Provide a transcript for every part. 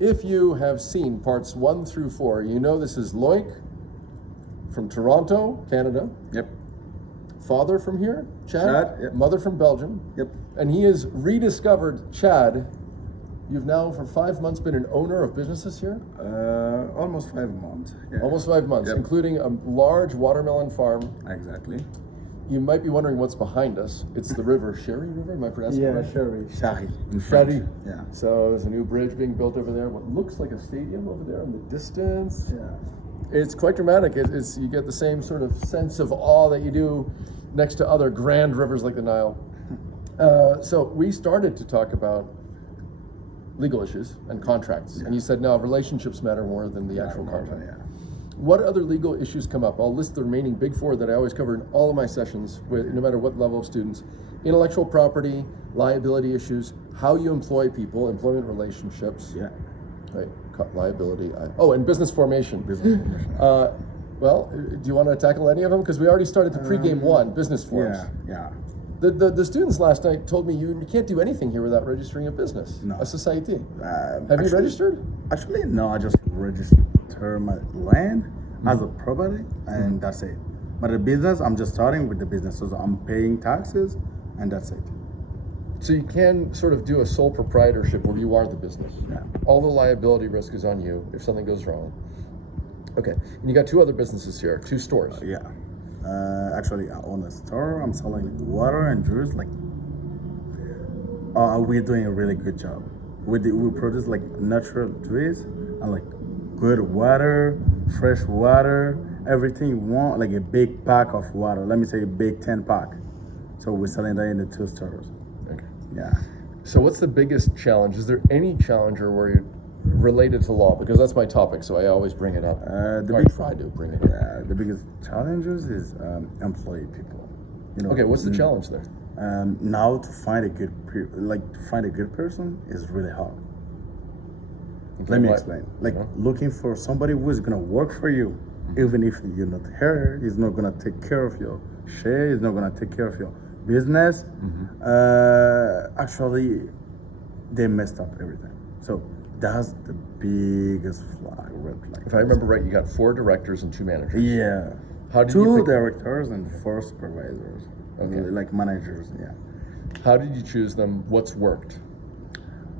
If you have seen parts 1 through 4, you know this is Loic from Toronto, Canada. Yep. Father from here, Chad. Yep. Mother from Belgium. Yep. And he has rediscovered Chad. You've now for 5 months been an owner of businesses here? Almost 5 months. Yeah. Almost 5 months, Yep. including a large watermelon farm. Exactly. You might be wondering what's behind us. It's the river, Sherry River, am I pronouncing it right? Sherry. Shari. In Shari. French. Yeah. So there's a new bridge being built over there. What looks like a stadium over there in the distance. Yeah. It's quite dramatic. It's you get the same sort of sense of awe that you do next to other grand rivers like the Nile. So we started to talk about legal issues and contracts, and you said no, relationships matter more than the actual contract. Yeah. What other legal issues come up? I'll list the remaining big 4 that I always cover in all of my sessions, with no matter what level of students. Intellectual property, liability issues, how you employ people, employment relationships. Yeah. Right, liability. And business formation. Business formation. Well, do you want to tackle any of them? Because we already started the pregame 1, business forms. Yeah. The students last night told me you can't do anything here without registering a business, No. a society. Have you Actually- registered? Actually, no. I just register my land as a property, and that's it. But the business, I'm just starting with the business, so I'm paying taxes, and that's it. So you can sort of do a sole proprietorship where you are the business. Yeah. All the liability risk is on you if something goes wrong. Okay, and you got 2 other businesses here, 2 stores. Yeah. Actually, I own a store. I'm selling water and juice. We're doing a really good job. We produce like natural juice and like good water, fresh water, everything you want. Like a big pack of water. Let me say a big 10 pack. So we're selling that in the 2 stores. Okay. Yeah. So what's the biggest challenge? Is there any challenge or where you're related to law? Because that's my topic, so I always bring it up. I try to bring it up. The biggest challenges is employee people. You know. Okay, what's the challenge there? Now to find a good person is really hard. Okay, Let me why- explain. Like Uh-huh. looking for somebody who is gonna work for you, even if you're not here, he's not gonna take care of your share. He's not gonna take care of your business. Actually, they messed up everything. So that's the biggest red flag. If I remember right, you got 4 directors and 2 managers. Yeah. How did you 2 pick- directors and 4 supervisors. Okay. Like managers. Yeah. How did you choose them? What's worked?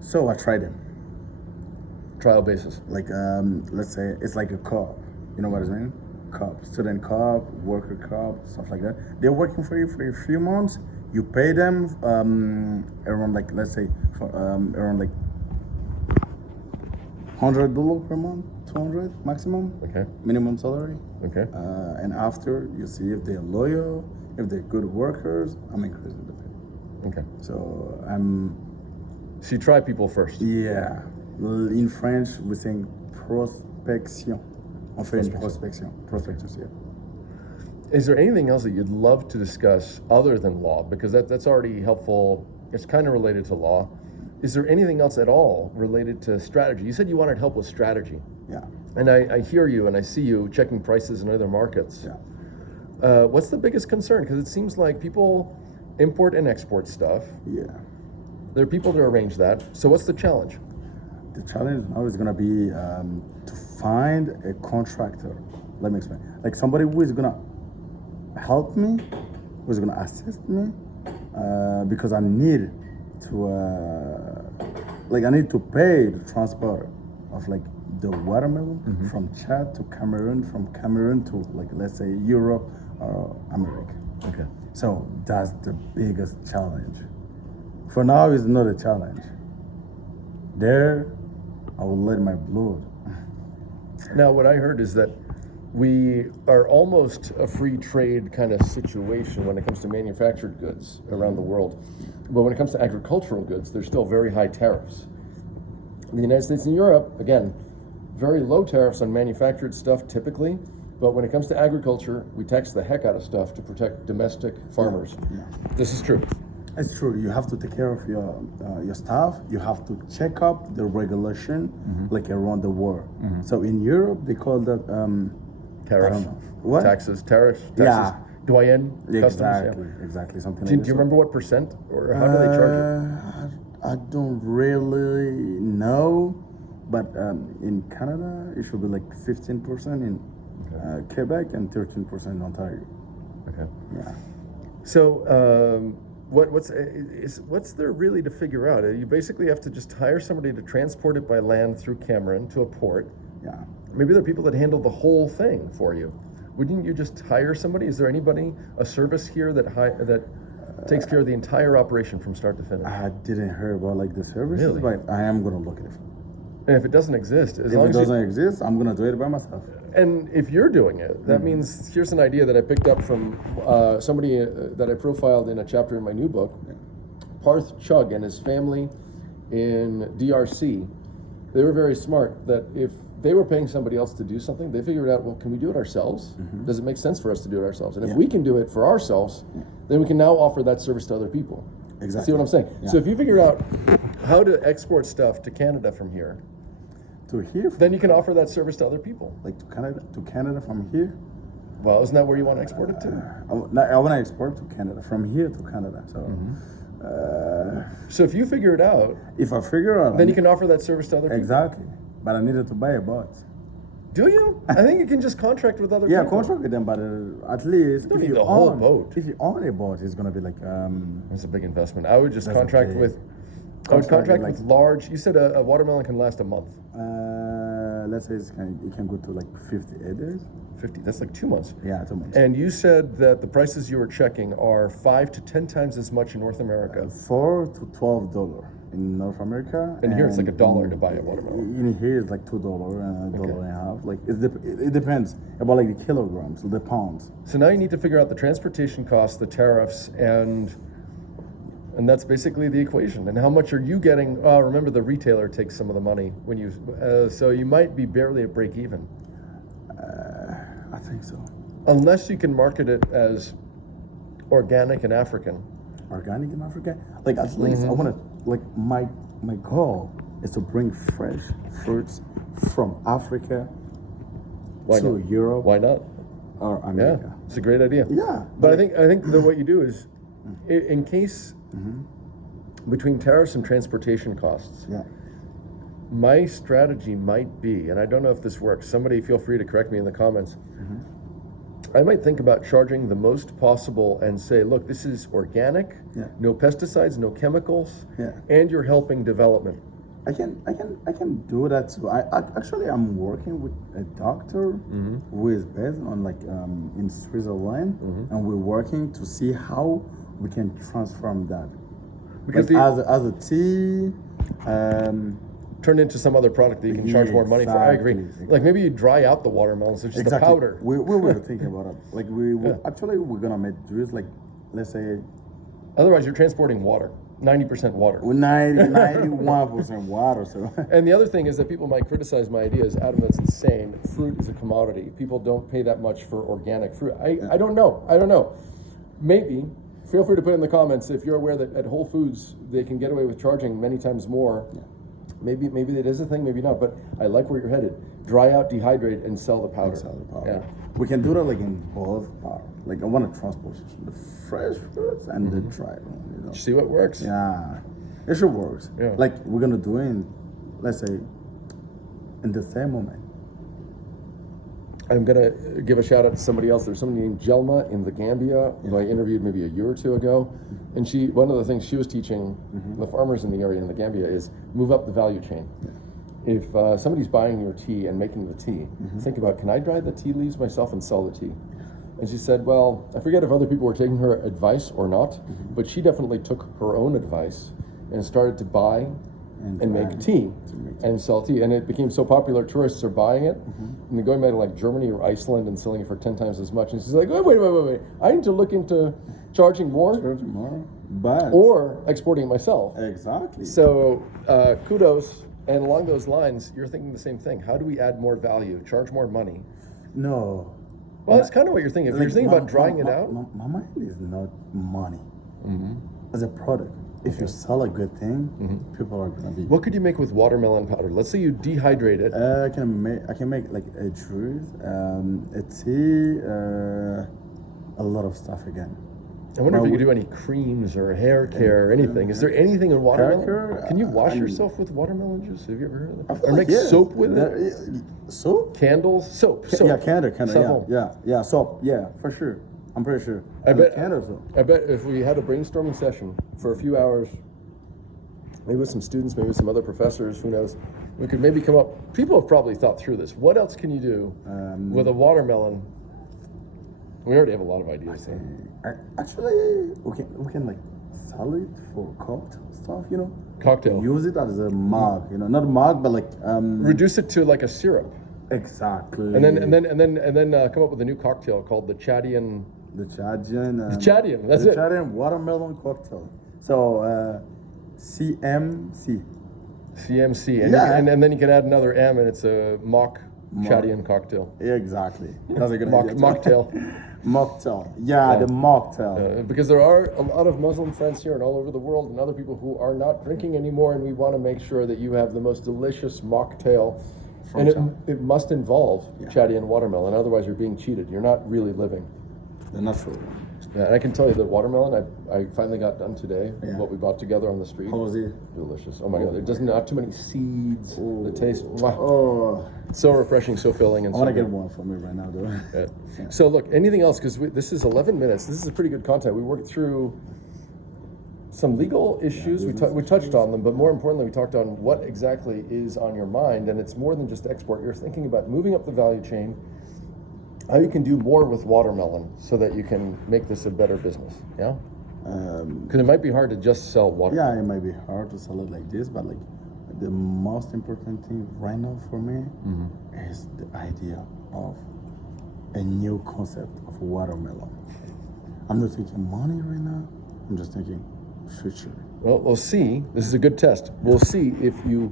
So I tried them. Trial basis. Like let's say it's like a co-op. You know what I mean? Co-op, student co-op, worker co-op, stuff like that. They're working for you for a few months. You pay them around like, let's say for around like $100 per month, 200 maximum, Okay. minimum salary. Okay. And after you see if they're loyal, if they're good workers, I'm increasing the pay. Okay. So So you try people first. yeah. In French, we say prospection. On fait une prospection. Prospectus, yeah. Is there anything else that you'd love to discuss other than law? Because that's already helpful. It's kind of related to law. Is there anything else at all related to strategy? You said you wanted help with strategy. Yeah. And I hear you and I see you checking prices in other markets. Yeah. What's the biggest concern? Because it seems like people import and export stuff. Yeah. There are people to arrange that. So what's the challenge? The challenge now is gonna be to find a contractor. Let me explain. Like somebody who is gonna help me, who is gonna assist me, because I need to, I need to pay the transport of like the watermelon from Chad to Cameroon, from Cameroon to like let's say Europe or America. Okay. So that's the biggest challenge. For now, it's not a challenge. There, I will let my blood. Now, what I heard is that we are almost a free trade kind of situation when it comes to manufactured goods around the world. But when it comes to agricultural goods, there's still very high tariffs. In the United States and Europe, again, very low tariffs on manufactured stuff typically. But when it comes to agriculture, we tax the heck out of stuff to protect domestic farmers. Yeah. This is true. It's true. You have to take care of your staff. You have to check up the regulation, like around the world. So in Europe, they call that Tariff, I don't know. What? taxes, taxes, Yeah. doyen, customs. Exactly, something Do like you that. remember what percent or how do they charge you? I don't really know, but in Canada, it should be like 15% in Quebec and 13% in Ontario. Okay. Yeah. So, what's there really to figure out? You basically have to just hire somebody to transport it by land through Cameron to a port. Yeah. Maybe there are people that handle the whole thing for you. Wouldn't you just hire somebody? Is there anybody, a service here that takes care of the entire operation from start to finish? I didn't hear about like the services, Really? but I am gonna look at it. And if it doesn't exist, as If long it as you, doesn't exist, I'm gonna do it by myself. and if you're doing it, that means, here's an idea that I picked up from somebody that I profiled in a chapter in my new book, Parth Chugg and his family in DRC. They were very smart that if they were paying somebody else to do something, they figured out, well, can we do it ourselves? Does it make sense for us to do it ourselves? And if we can do it for ourselves, then we can now offer that service to other people. Exactly. See what I'm saying? Yeah. So if you figure out how to export stuff to Canada from here, To here, then you can offer that service to other people. like to Canada from here. Well, isn't that where you want to export it to? I want to export to Canada from here to Canada. So, So if you figure it out, if I figure out, then you can offer that service to other people. exactly. But I needed to buy a boat. Do you? I think you can just contract with other Yeah, people. contract with them, but at least don't if need you the whole own, boat. if you own a boat, it's gonna be like That's a big investment. I would just That's a contract big- with. I would contract like- with large. You said a watermelon can last a month. let's say it can go to like 58 days. 50. That's like 2 months. Yeah, 2 months. And you said that the prices you were checking are 5 to 10 times as much in North America. $4 to $12 in North America. And here it's like $1 to buy a watermelon. In here it's like $2 and $1 and a half. Like it depends about like the kilograms, the pounds. So now you need to figure out the transportation costs, the tariffs, and that's basically the equation. And how much are you getting? Oh, remember the retailer takes some of the money when you. So you might be barely at break even, I think so. unless you can market it as organic and African. Organic in Africa, like at least I want to like my goal is to bring fresh fruits from Africa Why to not? Europe Why not? or Yeah, America. it's a great idea. Yeah, But I think that what you do is, in case between tariffs and transportation costs, yeah. my strategy might be, and I don't know if this works. Somebody feel free to correct me in the comments. I might think about charging the most possible and say, look, this is organic, Yeah. no pesticides, no chemicals, Yeah. and you're helping development. I can do that too. Actually I'm working with a doctor who is based on like in Switzerland, and we're working to see how we can transform that. Because Like as a tea, turn into some other product that you can charge more money for. I agree. Exactly. Like maybe you dry out the watermelons, it's just the powder. We were thinking about it. Like actually we're gonna make juice like let's say Otherwise, you're transporting water, 90% water. 91% water. So And the other thing is that people might criticize my ideas. Adam, that's insane. Fruit is a commodity. People don't pay that much for organic fruit. I don't know. I don't know. Maybe. Feel free to put in the comments if you're aware that at Whole Foods they can get away with charging many times more. Yeah. Maybe that is a thing, maybe not. But I like where you're headed. Dry out, dehydrate, and sell the powder. Sell the powder. Yeah. We can do that like in both part. Like I want to transport the fresh fruits and the dried one. You know? See what works? Yeah, it should work. Yeah. Like we're gonna do it in, let's say, in the same moment. I'm gonna give a shout out to somebody else. There's somebody named Jelma in the Gambia who I interviewed maybe a year or two ago, and one of the things she was teaching the farmers in the area in the Gambia is move up the value chain. If somebody's buying your tea and making the tea, think about, can I dry the tea leaves myself and sell the tea? And she said, well, I forget if other people were taking her advice or not, but she definitely took her own advice and started to buy and make tea and sell tea. And it became so popular, tourists are buying it, and they're going back to like Germany or Iceland and selling it for 10 times as much. And she's like, wait. I need to look into charging more But or exporting it myself. exactly. So kudos. And along those lines, you're thinking the same thing. How do we add more value, charge more money? No. Well, that's kind of what you're thinking. If you're thinking about drying it out. My mind is not money. As a product. If you sell a good thing, people are gonna be. What could you make with watermelon powder? Let's say you dehydrate it. I can make like a juice, a tea, a lot of stuff again. I wonder if Well, you could do any creams or hair care or anything. Is there anything in watermelon? care? Can you wash I mean- yourself with watermelon juice? Have you ever heard of I that? feel Or like make yes. soap with it? Soap? Candles? Soap. Yeah, candle, Savon. yeah, soap, yeah, for sure. I'm pretty sure. I bet- candle soap. I bet if we had a brainstorming session for a few hours, maybe with some students, maybe with some other professors, who knows, we could maybe come up. People have probably thought through this. What else can you do with a watermelon? We already have a lot of ideas. So. Actually, we can like sell it for cocktail stuff, you know. Cocktail. Use it as a mug, you know, not a mug, but like Reduce it to like a syrup, exactly. and then come up with a new cocktail called the Chadian. the Chadian. Chadian. That's the it. Chadian watermelon cocktail. So CMC. CMC, and, Yeah. and then you can add another M, and it's a mock Chadian cocktail. Exactly. That's a good Mock- idea. mocktail. Mocktail. Yeah, the mocktail. Because there are a lot of Muslim friends here and all over the world, and other people who are not drinking anymore, and we want to make sure that you have the most delicious mocktail. From And China. it must involve Yeah. Chadian watermelon, otherwise you're being cheated. You're not really living. The natural one. Yeah, and I can tell you that watermelon, I finally got done today, Yeah. what we bought together on the street. How was it? Delicious. Oh my God, it doesn't have too many seeds. The taste, wow. Oh, So refreshing, so filling, and I so want to good. get one for me right now, though. Yeah. So look, anything else? Because this is 11 minutes. This is pretty good content. We worked through some legal issues. We touched on them, but more importantly, we talked on what exactly is on your mind. And it's more than just export. You're thinking about moving up the value chain, how you can do more with watermelon so that you can make this a better business. Yeah? Because it might be hard to just sell water. Yeah, it might be hard to sell it like this, but like the most important thing right now for me is the idea of a new concept of watermelon. I'm not thinking money right now. I'm just thinking future. Well, we'll see. This is a good test. We'll see if you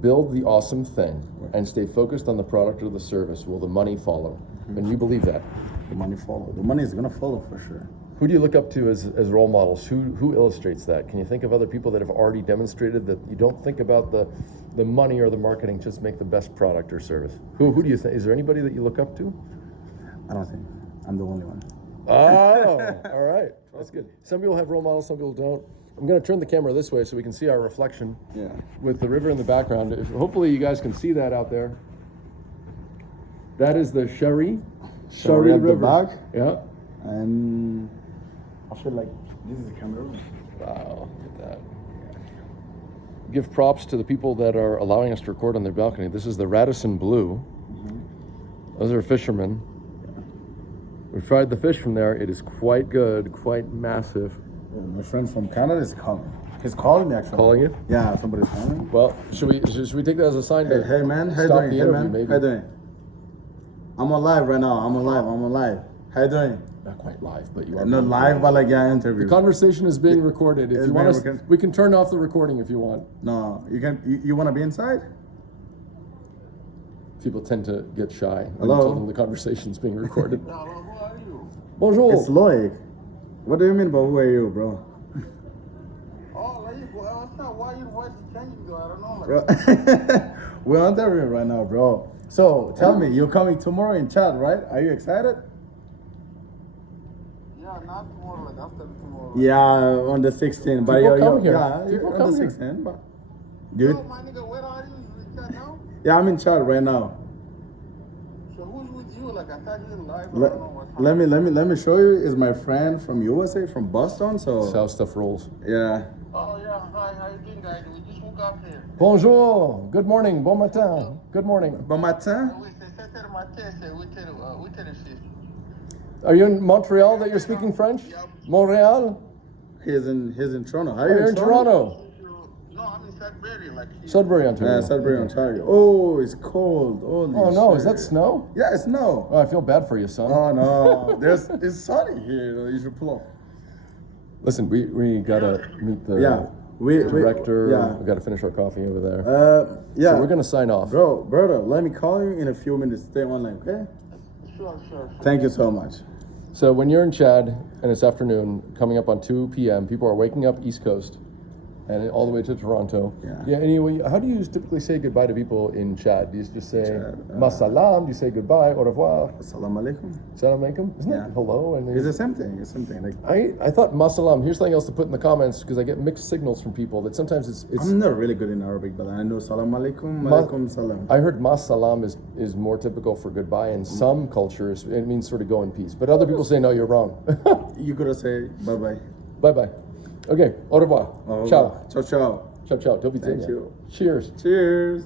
build the awesome thing and stay focused on the product or the service. Will the money follow? And you believe that? The money follow. The money is gonna follow for sure. Who do you look up to as role models? Who illustrates that? Can you think of other people that have already demonstrated that you don't think about the money or the marketing, just make the best product or service? Who do you think? Is there anybody that you look up to? I don't think I'm the only one. Oh, all right. That's good. Some people have role models, some people don't. I'm going to turn the camera this way so we can see our reflection Yeah. with the river in the background. Hopefully you guys can see that out there. That is the Shari Shari at the River. back. Yeah. And I feel like this is Cameroon. Wow, look at that. Give props to the people that are allowing us to record on their balcony. This is the Radisson Blue. Those are fishermen. We've tried the fish from there. It is quite good, quite massive. Yeah, my friend from Canada is calling. He's calling me actually. Calling you? Yeah, somebody's calling. Well, should we take that as a sign to Hey man, how you stop doing? the Hey interview? man, Maybe how you doing? I'm on live right now. I'm on live. How you doing? not quite live, but you are. Not live, but like yeah, interview. The conversation is being recorded. If It's you want us, being recorded. we can turn off the recording if you want. No, you can. You want to be inside? People tend to get shy when Hello? you tell them the conversation's being recorded. Who are you? Bonjour. It's Loic. What do you mean by who are you, bro? Oh, like, what's up? Why your voice is changing though? I don't know. Bro. We're on interview right now, bro. So tell me, you're coming tomorrow in chat, right? Are you excited? Yeah, not tomorrow, like after tomorrow. Yeah, on the 16th. But People you're, come here. yeah, People you're come on the Yo, here. 16th. But dude, my nigga, where are you? You in chat now? yeah, I'm in chat right now. So who's with you? Like I thought you were live. I don't know what's Let me show you. Is my friend from USA, from Boston. So That's how stuff rolls. yeah. Oh yeah, hi, how you doing, guys? We just woke up here. Bonjour. Good morning. Bon matin. Good morning. Bon matin. We say, my test, we tell the shift. Are you in Montreal that you're speaking French? Montreal? He's in Toronto. How are Oh, you you're in Toronto. No, I'm in Sudbury, like here. Sudbury, Ontario. Yeah, Sudbury, Ontario. Oh, it's cold. Holy Oh no, is shit. that snow? Yeah, it's snow. Oh, I feel bad for you, son. Oh no, it's sunny here. You should pull up. Listen, we gotta meet the Yeah, we director. yeah. We gotta finish our coffee over there. Yeah. So we're gonna sign off. Brother, let me call you in a few minutes. Stay online, okay? Sure. Thank you so much. So when you're in Chad and it's afternoon, coming up on 2 p.m., people are waking up East Coast. And all the way to Toronto. Yeah. Anyway, how do you typically say goodbye to people in Chad? Do you just say Chad, masalam? Do you say goodbye, au revoir, Assalamu alaikum. salam alaikum? Isn't Yeah. that hello? And It's the same thing. It's something like I thought masalam. Here's something else to put in the comments because I get mixed signals from people that sometimes it's. I'm not really good in Arabic, but I know salam alaikum, alaikum salam. I heard masalam is more typical for goodbye. In some cultures, it means sort of go in peace. But other people say no, you're wrong. You gotta say bye bye. Bye bye. Okay, au revoir. Ciao. Ciao ciao. Ciao ciao. Don't be Thank you. Cheers. Cheers.